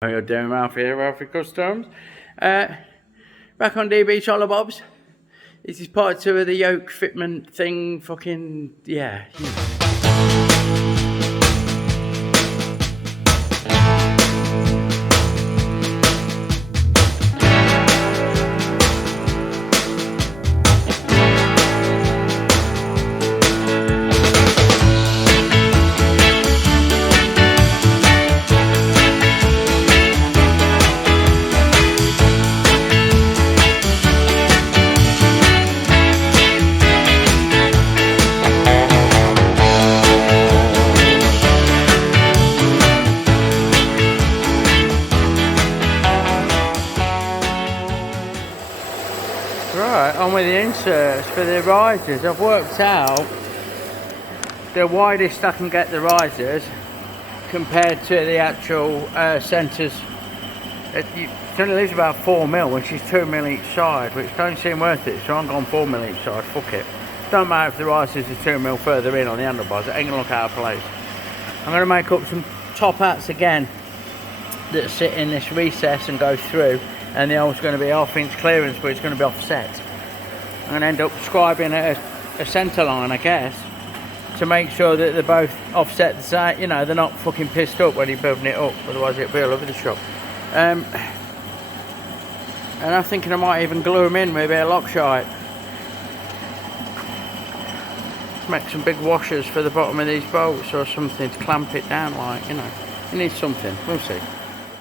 How you doing, Ralfy here, Ralfy Customs. Back on DB Choller Bobs. This is part 2 of the yoke fitment thing, fucking, yeah. Right, on with the inserts for the risers. I've worked out the widest I can get the risers compared to the actual centres. It only leaves about 4mm, which is 2mm each side, which don't seem worth it, so I'm gone 4mm each side, fuck it. Don't matter if the risers are 2mm further in on the handlebars, it ain't gonna look out of place. I'm gonna make up some top hats again that sit in this recess and go through, and the old's going to be 1/2 inch clearance, but it's going to be offset. I'm going to end up scribing a centre line, I guess, to make sure that they're both offset the same. You know, they're not fucking pissed up when you're building it up, otherwise it'll be all over the shop. And I'm thinking I might even glue them in with a bit of Loctite. Make some big washers for the bottom of these bolts or something to clamp it down, like, you know. You need something, we'll see.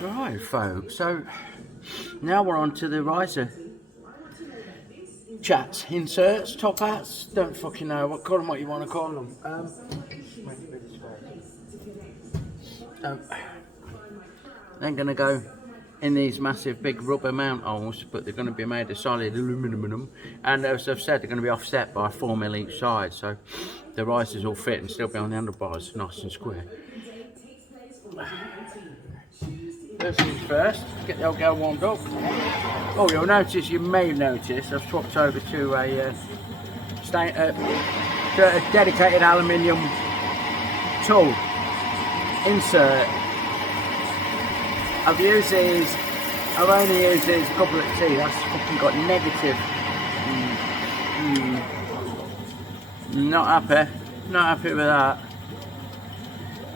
Right, folks, so now we're on to the riser chats, inserts, top hats, don't fucking know, call them what you want to call them. They're going to go in these massive big rubber mount holes, but they're going to be made of solid aluminium, and as I've said, they're going to be offset by 4mm each side, so the risers will fit and still be on the handlebars, nice and square. First things first, get the old girl warmed up. Oh, you'll notice, you may notice, I've swapped over to a dedicated aluminium tool insert. I've used these, I've only used these a couple of, see, that's fucking got negative. Not happy with that.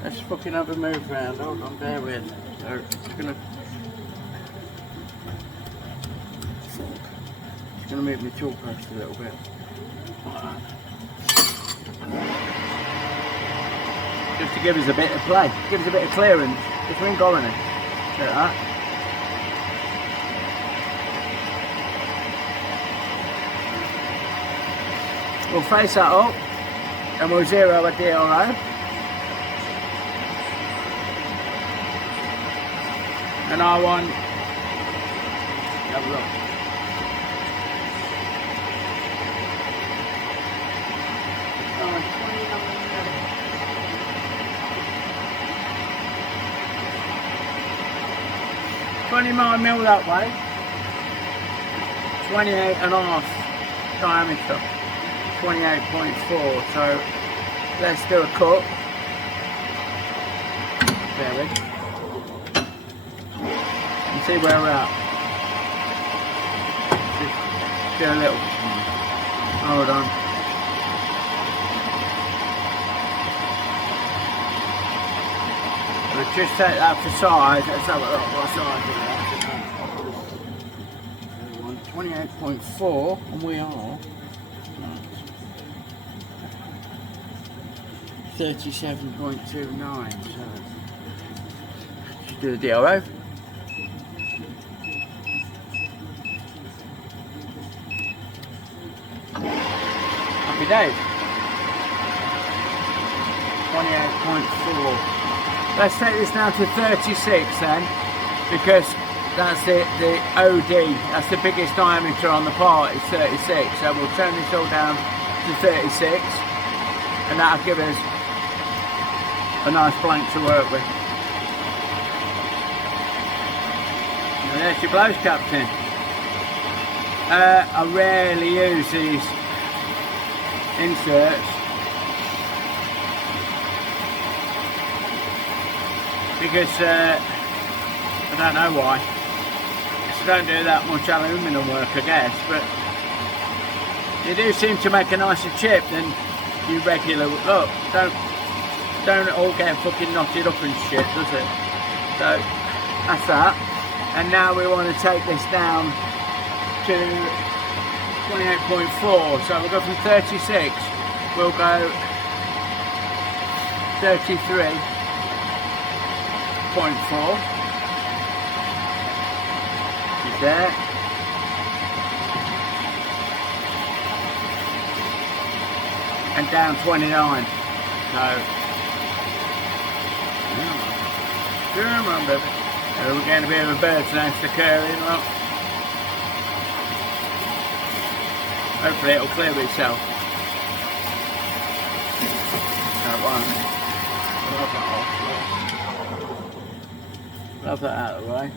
Let's fucking have a move around, hold on, bear with. So it's gonna move my tool post a little bit. Just to give us a bit of play, give us a bit of clearance between colony. Look at that. We'll face that up and we'll zero a DRO. And I want, have a look. $29mm that way, 28.5 diameter, 28.4. So let's do a cut. There we go. See where we're at. Just do a little. Hold on. We'll just take that for size. Let's have a look what size is that. 28.4, and we are 37.29. So just do the DRO. Days. 28.4. Let's take this now to 36 then, because that's the OD, that's the biggest diameter on the part, is 36. So we'll turn this all down to 36, and that'll give us a nice blank to work with. And there's your blouse, Captain. I rarely use these inserts because I don't know why. So don't do that much aluminium work, I guess, but you do seem to make a nicer chip than you regular. Look, don't all get fucking knotted up and shit, does it? So that's that. And now we want to take this down to 28.4. So we'll go from 36. We'll go 33.4. Is there? And down 29. So, come on, baby. We're getting a bit of a bird's nest occurring, look. Hopefully it'll clear itself. That one. Love that off. Love that out of the way.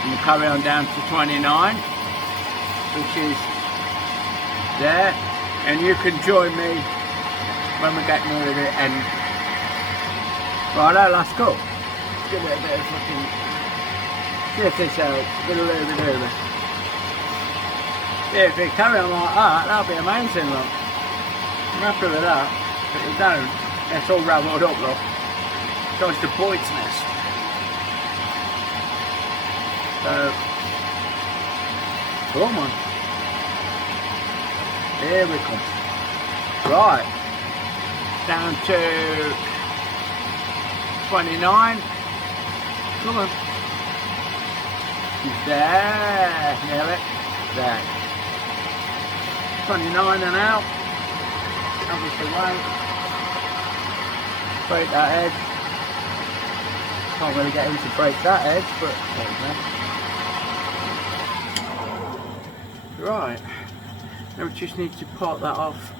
And we'll carry on down to 29, which is there. And you can join me when we get near the end. Righto, let's go. Give it a bit of fucking. Check this out. Get a little bit over. Yeah, if we carry on like that, that'll be amazing, look. I'm happy with that. But we don't. It's all ravelled up, look. Goes to Boyd's Nest. So, come on. Here we come. Right. Down to 29. Come on. There. Nail it. There. 29 and out. Obviously won't. Break that edge. Can't really get him to break that edge, but there we go. Right. Now we just need to part that off.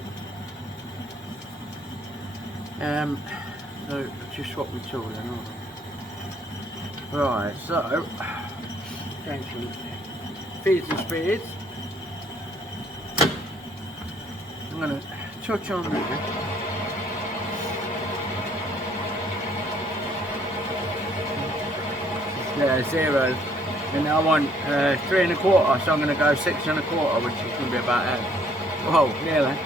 So just swap my tool then. Right, so change from feeds and speeds. I'm going to touch on there. Yeah, 0. And I want 3 1/4, so I'm going to go 6 1/4, which is going to be about 8. Whoa, nearly.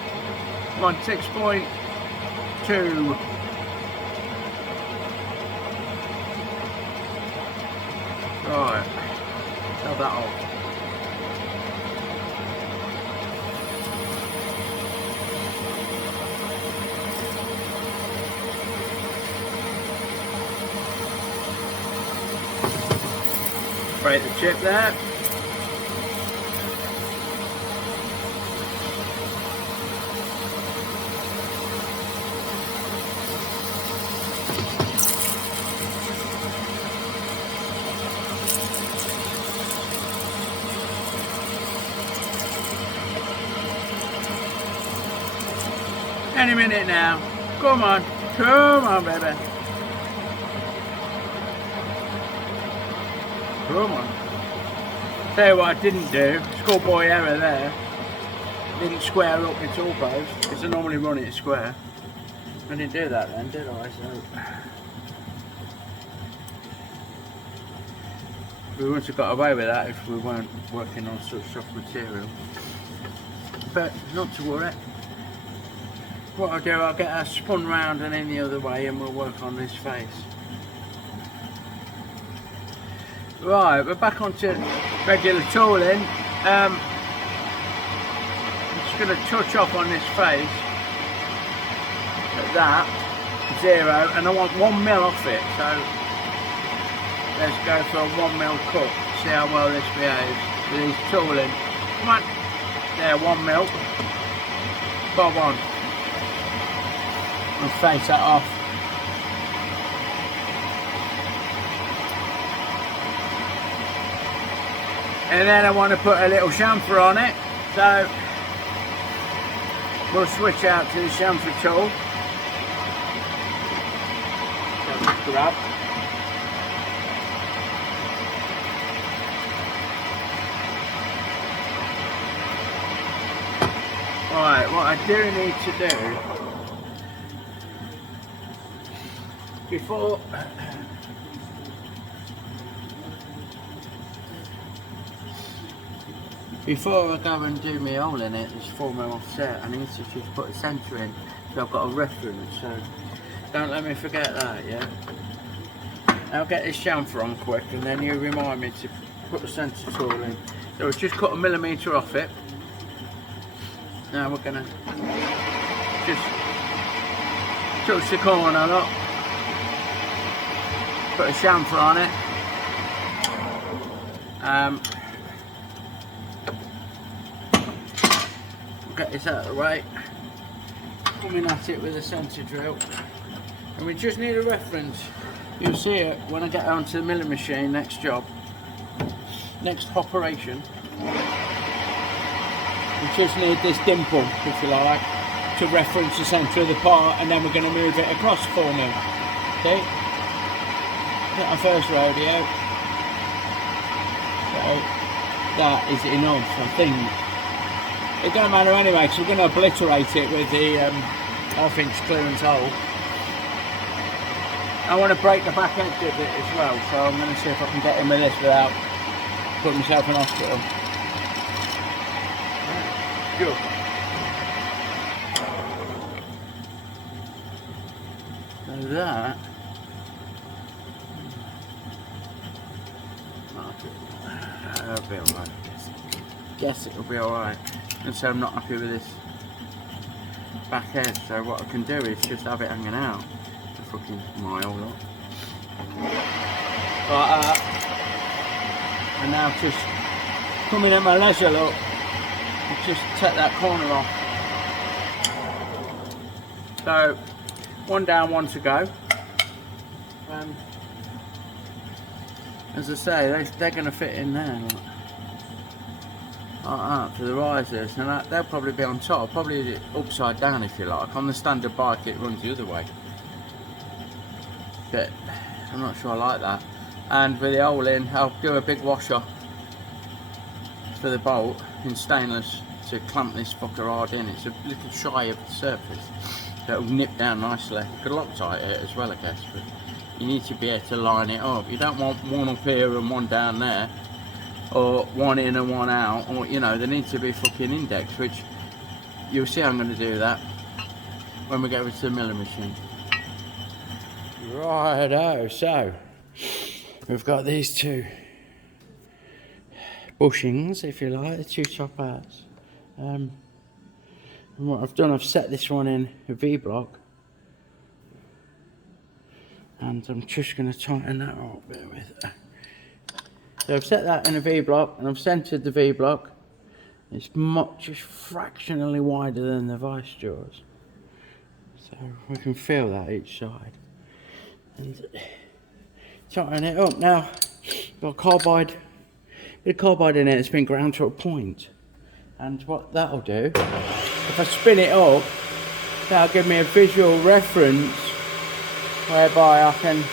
I'm on 6.2. Right, have that off. Break the chip there. Any minute now. Come on, baby. Come on. Tell you what I didn't do, schoolboy error there. Didn't square up my tool post, because I normally run it square. I didn't do that then, did I? So we wouldn't have got away with that if we weren't working on such soft material. But not to worry. What I'll do, I'll get her spun round and in the other way and we'll work on this face. Right, we're back onto regular tooling. I'm just going to touch off on this face at that, 0, and I want 1 mil off it, so let's go for a 1 mil cut, see how well this behaves with these tooling. Come on, there, 1 mil, bob on, and face that off. And then I want to put a little chamfer on it, so we'll switch out to the chamfer tool. So grab. Right, what I do need to do before I go and do my hole in it, this 4mm offset, I need to just put a centre in so I've got a reference, so don't let me forget that, yeah? I'll get this chamfer on quick and then you remind me to put the centre tool in. So we've just cut 1mm off it. Now we're going to just touch the corner up, put a chamfer on it. We'll get this out of the way. Coming at it with a centre drill. And we just need a reference. You'll see it when I get onto the milling machine, next job. Next operation. We just need this dimple, if you like, to reference the centre of the part, and then we're going to move it across for me. Okay? That's our first rodeo. So that is enough, I think. It don't matter anyway, because we're going to obliterate it with the 1/2 inch clearance hole. I want to break the back edge of it as well, so I'm going to see if I can get in with this without putting myself in hospital. Good. So that, that'll be alright. Guess it'll be alright. And so I'm not happy with this back edge, so what I can do is just have it hanging out. It's a fucking mile lot. Like that. And now just coming at my leisure, look. Just take that corner off. So, one down, one to go. As I say, they're going to fit in there. Like that for the risers, and they'll probably be on top, probably upside down if you like. On the standard bike it runs the other way, but I'm not sure I like that. And with the hole in, I'll do a big washer for the bolt in stainless to clamp this fucker hard in. It's a little shy of the surface, so it'll nip down nicely. You could Loctite it as well, I guess, but you need to be able to line it up. You don't want one up here and one down there, or one in and one out, or you know, they need to be fucking indexed, which you'll see I'm going to do that when we get over to the milling machine. Righto, so we've got these two bushings, if you like, the two top parts. And what I've done, I've set this one in a V-block, and I'm just going to tighten that up a bit with it. So I've set that in a V-block, and I've centred the V-block. It's just fractionally wider than the vice jaws, so we can feel that each side. And tighten it up. Now, got carbide, bit of carbide in it. It's been ground to a point, and what that'll do, if I spin it up, that'll give me a visual reference whereby I can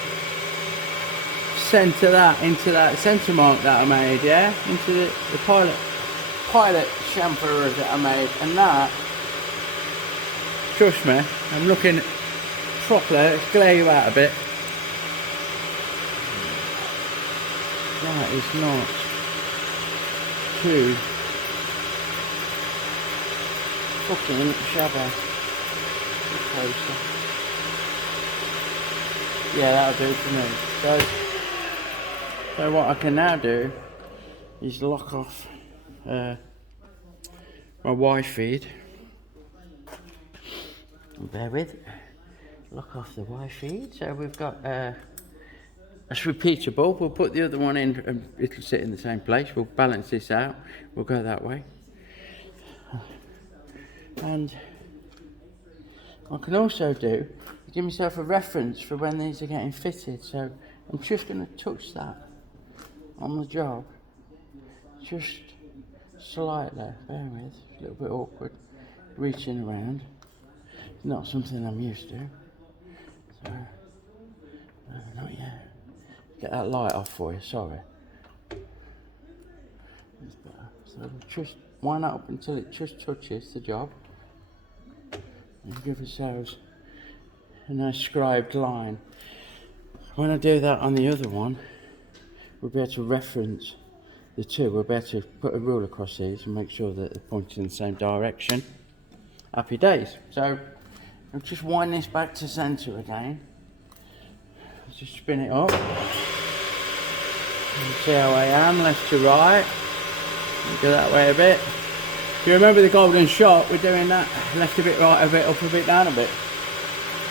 centre that into that centre mark that I made, yeah, into the pilot chamfer that I made, and that, trust me, I'm looking properly. Let's glare you out a bit. That is not too fucking shabby. Closer. Yeah, that'll do for me. So what I can now do is lock off my Y feed. Bear with. Lock off the Y feed. So we've got that's repeatable. We'll put the other one in and it'll sit in the same place. We'll balance this out. We'll go that way. And what I can also do is give myself a reference for when these are getting fitted. So I'm just going to touch that on the job, just slightly. Bear with, a little bit awkward, reaching around. It's not something I'm used to. So, no, not yet. Get that light off for you, sorry. It's better. So just wind that up until it just touches the job. And give ourselves a nice scribed line. when I do that on the other one, we'll be able to reference the two. We'll be able to put a rule across these and make sure that they're pointing in the same direction. Happy days. So I'll just wind this back to centre again. Let's just spin it up. And see how I am, left to right. Go that way a bit. If you remember the golden shot, we're doing that left a bit, right a bit, up a bit, down a bit.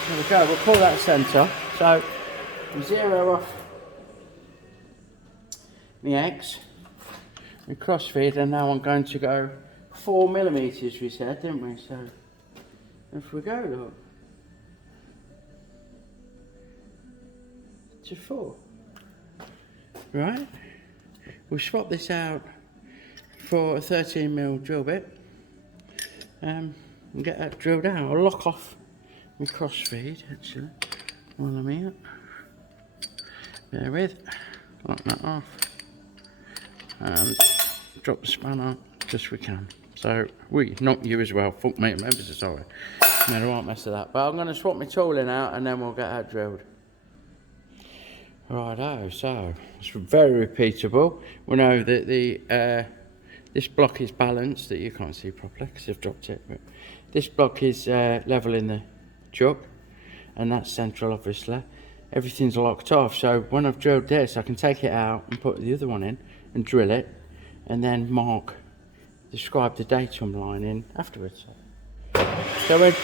There we go, we'll call that centre. So we zero off the X, we cross feed, and now I'm going to go 4mm, we said, didn't we? So if we go, look, to 4. Right, we'll swap this out for a 13mm drill bit and get that drilled out. I'll lock off my cross feed actually while I'm here. Bear with, lock that off and drop the spanner just we can. So we, not you as well, fuck me, I'm so sorry. No, I won't mess with that. But I'm going to swap my tooling out and then we'll get that drilled. Righto, so it's very repeatable. We know that the this block is balanced, that you can't see properly because I've dropped it. But this block is level in the chuck, and that's central obviously. Everything's locked off, so when I've drilled this I can take it out and put the other one in and drill it, and then describe the datum line in afterwards. So we've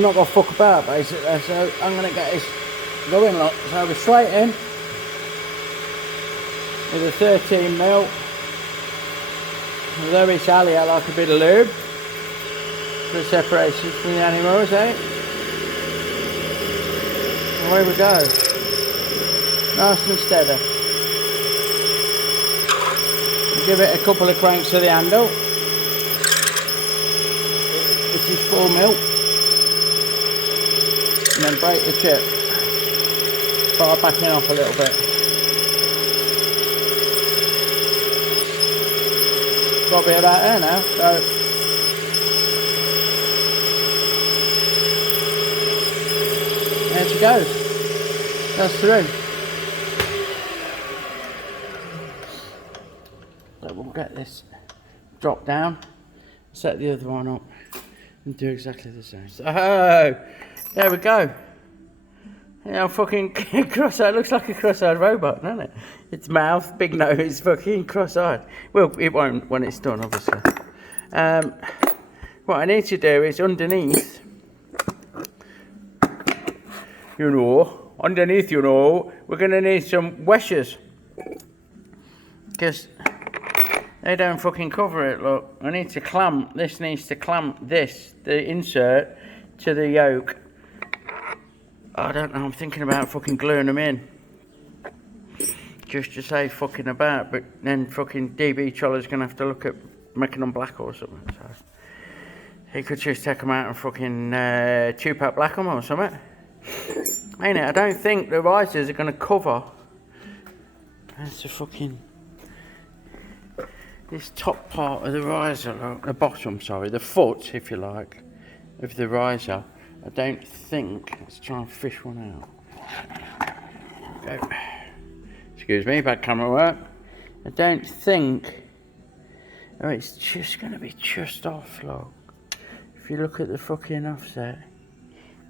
not got to fuck about basically, so I'm going to get this going. Look, so we're straight in with a 13mm. Although it's alley, I like a bit of lube for separation from the animals, eh? Away we go. Nice and steady. We'll give it a couple of cranks to the handle. This is 4mm. And then break the chip. Start backing off a little bit. Got a bit of that there now, so there she goes. That's through. So we'll get this drop down, set the other one up, and do exactly the same. So there we go. Yeah, fucking cross-eyed. Looks like a cross-eyed robot, doesn't it? Its mouth, big nose, fucking cross-eyed. Well, it won't when it's done, obviously. What I need to do is underneath, we're going to need some washers. Because they don't fucking cover it, look. I need to clamp, this needs to clamp this, the insert, to the yoke. I don't know, I'm thinking about fucking gluing them in. Just to say fucking about, but then fucking DB Troller's gonna have to look at making them black or something, so. He could just take them out and fucking tube out black them or something. Ain't it? I don't think the risers are gonna cover. That's a fucking, this top part of the riser, look, the bottom, sorry, the foot, if you like, of the riser. I don't think, let's try and fish one out. Okay. Excuse me, bad camera work. I don't think, oh, it's just going to be just off, look. If you look at the fucking offset,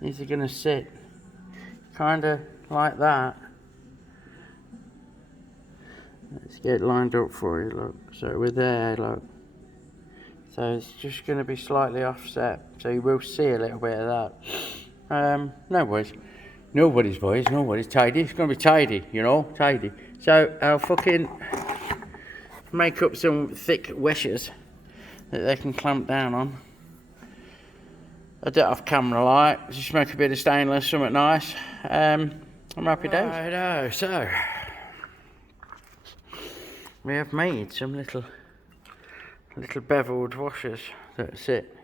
these are going to sit kind of like that. Let's get it lined up for you, look. So we're there, look. So it's just going to be slightly offset, so you will see a little bit of that. No worries. Nobody's tidy. It's going to be tidy, you know, tidy. So I'll fucking make up some thick washers that they can clamp down on. I do it off camera light, just make a bit of stainless, something nice. I'm happy days. Righto, so we have made some little beveled washers that sit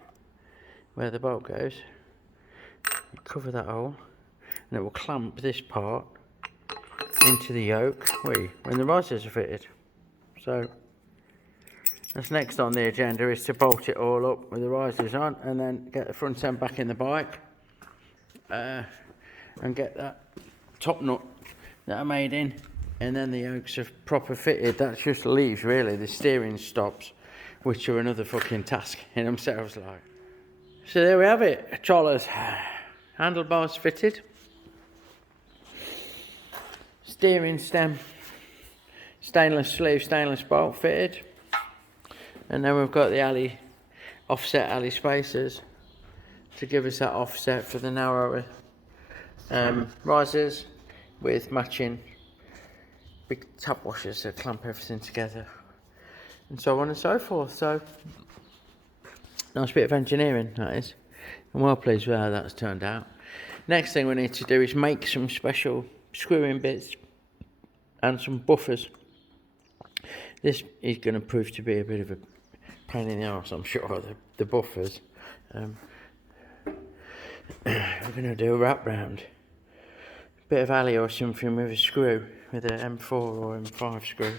where the bolt goes. You cover that hole and it will clamp this part into the yoke when the risers are fitted. So that's next on the agenda, is to bolt it all up with the risers on and then get the front end back in the bike and get that top nut that are made in, and then the yokes are proper fitted. That just leaves really the steering stops, which are another fucking task in themselves. Like, so there we have it. Trollers, handlebars fitted, steering stem, stainless sleeve, stainless bolt fitted, and then we've got the offset alley spacers to give us that offset for the narrower risers, with matching big tap washers to clamp everything together, and so on and so forth. So nice bit of engineering that is. I'm well pleased with how that's turned out. Next thing we need to do is make some special screw-in bits and some buffers. This is going to prove to be a bit of a pain in the arse, I'm sure, the buffers. We're going to do a wrap round, bit of alley or something with a screw, with an M4 or M5 screw,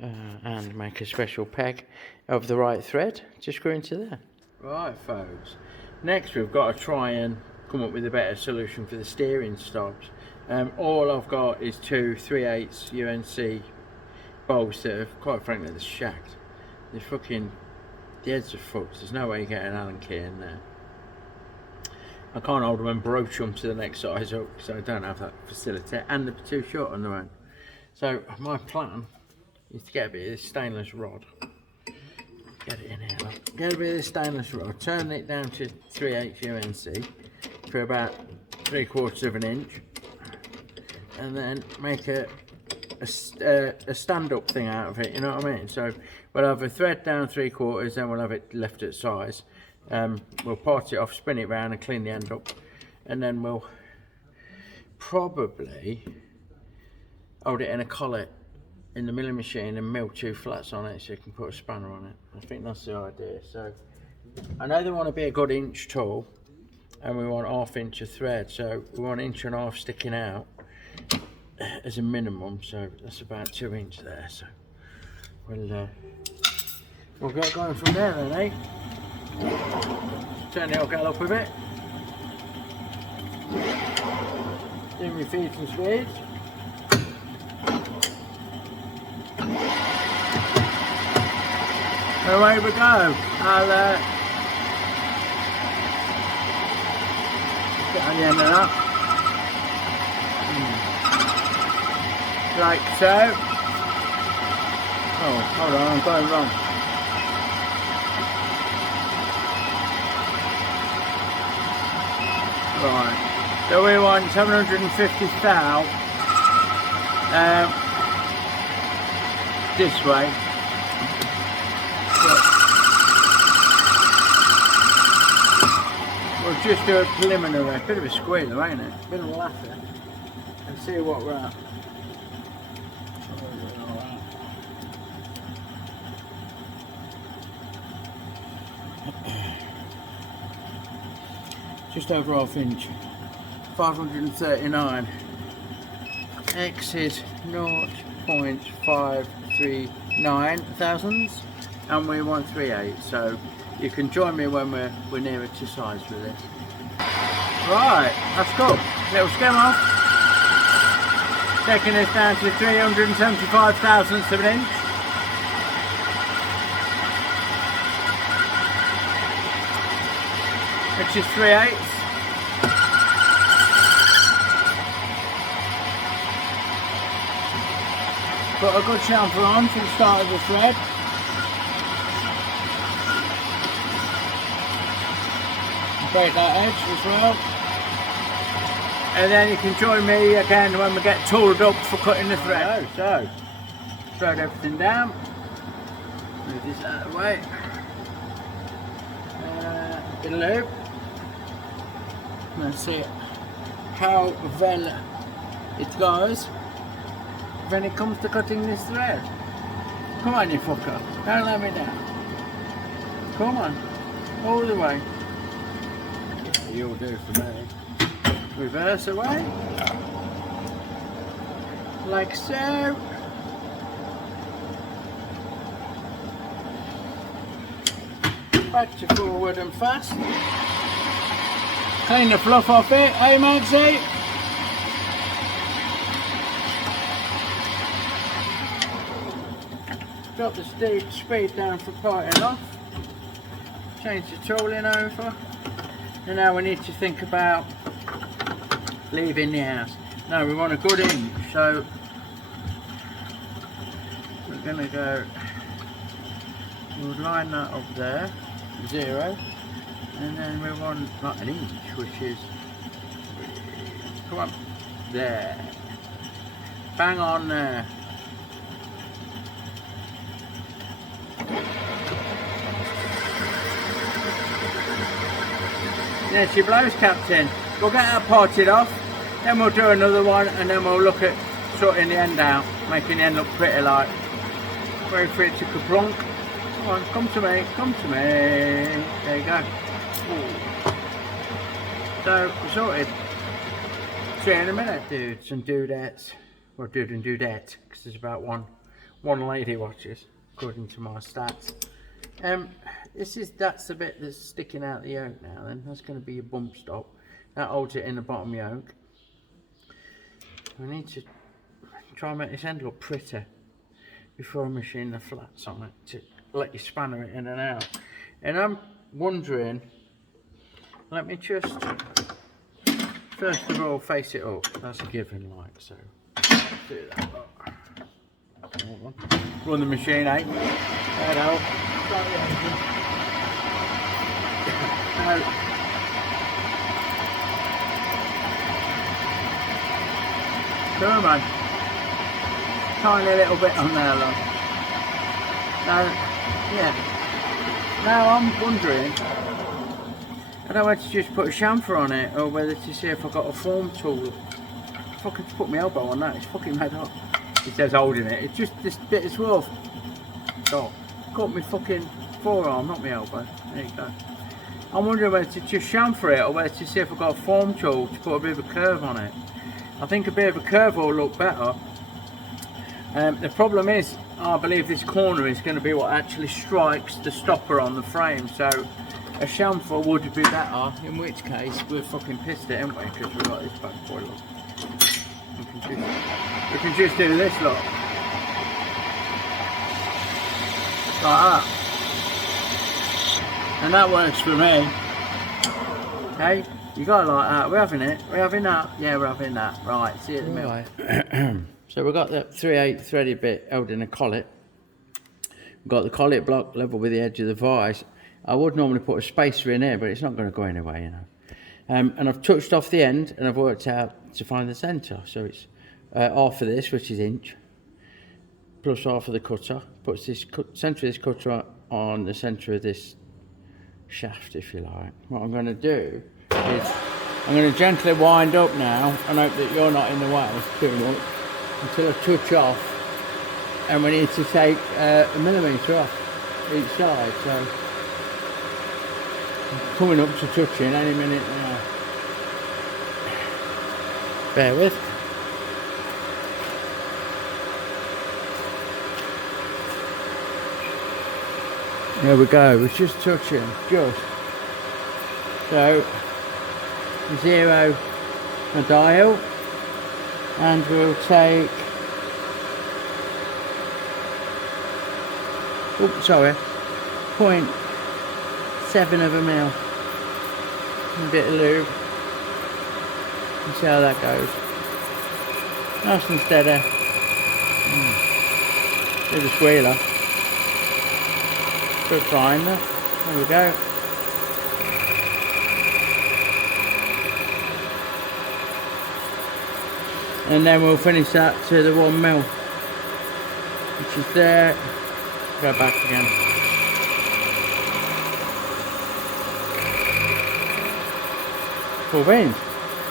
and make a special peg of the right thread to screw into there. Right folks, next we've got to try and come up with a better solution for the steering stops. All I've got is two 3/8 UNC bolts that have, quite frankly, they're shagged. They're fucking, the heads are fucked. There's no way you get an Allen key in there. I can't hold them and broach them to the next size up, so I don't have that facility, and they're too short on their own. So my plan is to get a bit of this stainless rod. Get it in here, look. Get a bit of this stainless rod, turn it down to 3/8 UNC for about 3/4 of an inch, and then make a stand-up thing out of it, you know what I mean? So we'll have a thread down 3/4, then we'll have it left at size. We'll part it off, spin it round and clean the end up, and then we'll probably hold it in a collet in the milling machine and mill 2 flats on it so you can put a spanner on it. I think that's the idea. So I know they want to be a good inch tall, and we want 1/2 inch of thread, so we want 1.5 inches sticking out as a minimum, so that's about 2 inches there. So we'll get going from there then, eh? Turn the old gal up a bit. Then we feed some speeds. Away we go. I'll get on the end of that. Like so. Oh, hold on, I'm going wrong. Right, so we want 750 thou this way. We'll just do a preliminary, bit of a squealer, ain't it? A bit of a laugher, and see what we're at. Just over 1/2 inch, 539. X is 0.539 thousandths, and we want 3/8. So you can join me when we're nearer to size with this. Right, that's cool. Little stem off, taking us down to 375 thousandths of an inch. Which is 3/8. Put a good chamfer on for the start of the thread. Break that edge as well. And then you can join me again when we get tooled up for cutting the thread. So, thread everything down. Move this out of the way. Bit of lube. Let's see how well it goes when it comes to cutting this thread. Come on, you fucker, don't let me down. Come on, all the way. You'll do for me. Reverse away, like so. Back to forward and fast. Clean the fluff off it, eh Magsy? drop the speed down for parting off, change the tooling over, and now we need to think about leaving the house. Now we want a good inch, so we're going to go, we'll line that up there, 0, and then we want like an inch, which is, come on, there, bang on there. There she blows, Captain. We'll get that parted off, then we'll do another one, and then we'll look at sorting the end out, making the end look pretty like. Wait for it to kaplunk. Come on, come to me, come to me. There you go. Ooh. So, we're sorted. See you in a minute, dudes and dudettes. Or dude and dudette, because there's about one lady watches, according to my stats. That's the bit that's sticking out the yoke now then. That's going to be your bump stop. That holds it in the bottom yoke. We need to try and make this end look pretty before I machine the flats on it to let you spanner it in and out. And I'm wondering, let me just first of all face it up. That's a given, like so. Do that. Hold on. Run the machine, eh? Hello. Come on. Tiny little bit on there, look. Now, yeah. Now I'm wondering, I don't know whether to just put a chamfer on it or whether to see if I've got a form tool. Fucking put my elbow on that, it's fucking made up. It says holding it, it's just this bit of swerve. Oh, caught my fucking forearm, not my elbow. There you go. I'm wondering whether to just chamfer it or whether to see if I've got a form tool to put a bit of a curve on it. I think a bit of a curve will look better. The problem is, I believe this corner is going to be what actually strikes the stopper on the frame, so a chamfer would be better, in which case we're fucking pissed at, aren't we, because we've got this bad boy, look. We can just do this, look. Like that. And that works for me. Hey, you got it like that. We're having it. We're having that. Yeah, we're having that. Right, see you at the middle. Right. So we've got that 3/8 threaded bit held in a collet. We've got the collet block level with the edge of the vise. I would normally put a spacer in here, but it's not going to go anywhere, you know. And I've touched off the end and I've worked out to find the centre. So it's half of this, which is inch, plus half of the cutter. Puts this centre of this cutter on the centre of this shaft, if you like. What I'm going to do is I'm going to gently wind up now and hope that you're not in the way too much until I touch off, and we need to take a millimetre off each side. So I'm coming up to touching any minute now. Bear with. There we go, we're just touching, just. So, 0 a dial, and we'll take, oops, sorry, 0.7 of a mil, a bit of lube, and see how that goes. Nice and steady. Bit of a squealer. Good fine there. There we go. And then we'll finish that to the 1 mil, which is there. Go back again. Full beans.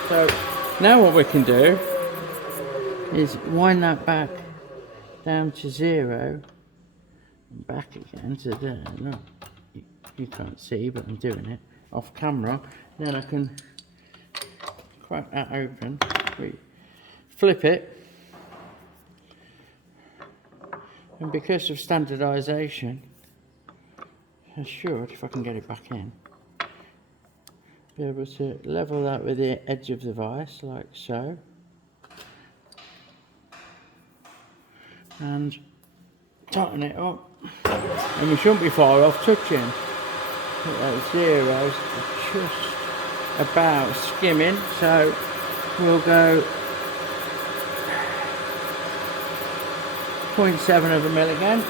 So now what we can do is wind that back down to 0. Back again to there. Look, you can't see, but I'm doing it off camera. Then I can crack that open, flip it, and because of standardisation, I should, if I can get it back in, be able to level that with the edge of the vise, like so, and tighten it up. And we shouldn't be far off touching. Those zeros are just about skimming, so we'll go 0.7 of a mil again.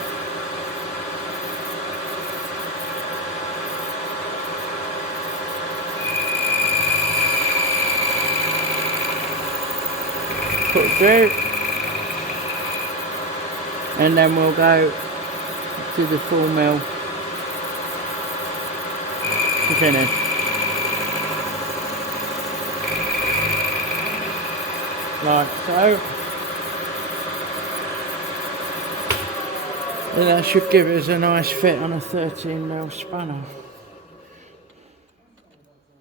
Put through, and then we'll go to the full mil to finish. Like so. And that should give us a nice fit on a 13mm spanner,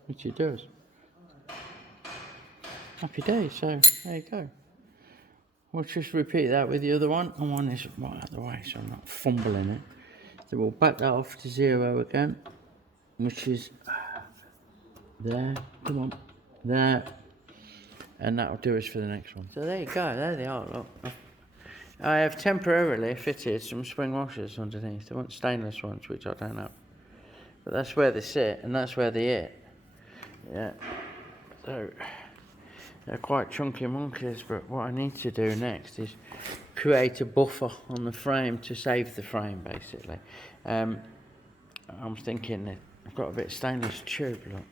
which it does. Happy days, so there you go. We'll just repeat that with the other one. And one is right out of the way so I'm not fumbling it. So we'll back that off to 0 again, which is there, come on, there. And that'll do us for the next one. So there you go, there they are, look. I have temporarily fitted some spring washers underneath. They weren't stainless ones, which I don't have. But that's where they sit and that's where they hit. Yeah. So they're quite chunky monkeys, but what I need to do next is create a buffer on the frame to save the frame, basically. I'm thinking that I've got a bit of stainless tube, look.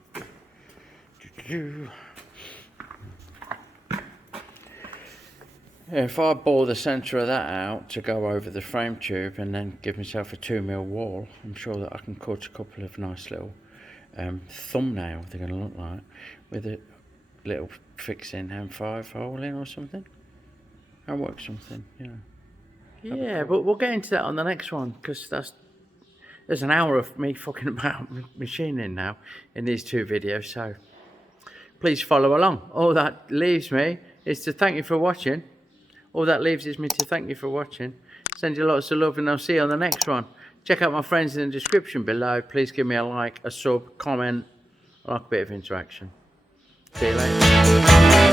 If I bore the centre of that out to go over the frame tube and then give myself a 2mm wall, I'm sure that I can cut a couple of nice little thumbnails, they're going to look like, with a little fixing M5 hole in or something. I'll work something, you know. Yeah, but we'll get into that on the next one, because there's an hour of me fucking about machining now in these two videos, so please follow along. All that leaves me is to thank you for watching. All that leaves is me to thank you for watching. Send you lots of love and I'll see you on the next one. Check out my friends in the description below. Please give me a like, a sub, comment. I like a bit of interaction. See you later.